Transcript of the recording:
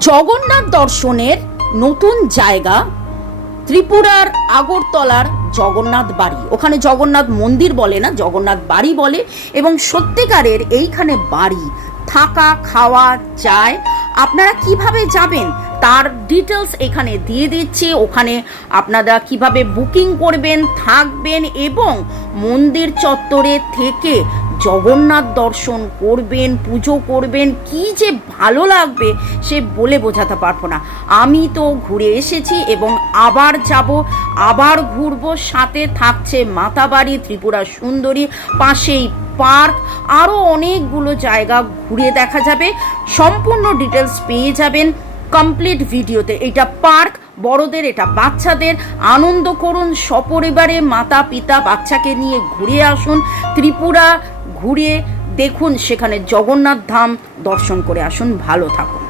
জগন্নাথ দর্শনের নতুন জায়গা ত্রিপুরার আগরতলার জগন্নাথ বাড়ি। ওখানে জগন্নাথ মন্দির বলে না, জগন্নাথ বাড়ি বলে। এবং সত্যিকারের এইখানে বাড়ি, থাকা খাওয়া যায়। আপনারা কিভাবে যাবেন তার ডিটেলস এখানে দিয়ে দিচ্ছি। ওখানে আপনারা কিভাবে বুকিং করবেন, থাকবেন এবং মন্দির চত্বরে থেকে জগন্নাথ দর্শন করবেন, পুজো করবেন, কি যে ভালো লাগবে সে বলে বোঝাতে পারবো না। আমি তো ঘুরে এসেছি এবং আবার যাব, আবার ঘুরবো। সাথে থাকছে মাতাবাড়ি, ত্রিপুরা সুন্দরী, পাশেই পার্ক, আরও অনেকগুলো জায়গা ঘুরে দেখা যাবে। সম্পূর্ণ ডিটেলস পেয়ে যাবেন কমপ্লিট ভিডিওতে। এটা পার্ক, বড়দের, এটা বাচ্চাদের। আনন্দ করুন সপরিবারে, মাতা পিতা বাচ্চাকে নিয়ে ঘুরে আসুন। ত্রিপুরা ঘুরে দেখুন, সেখানে জগন্নাথ ধাম দর্শন করে আসুন। ভালো থাকুন।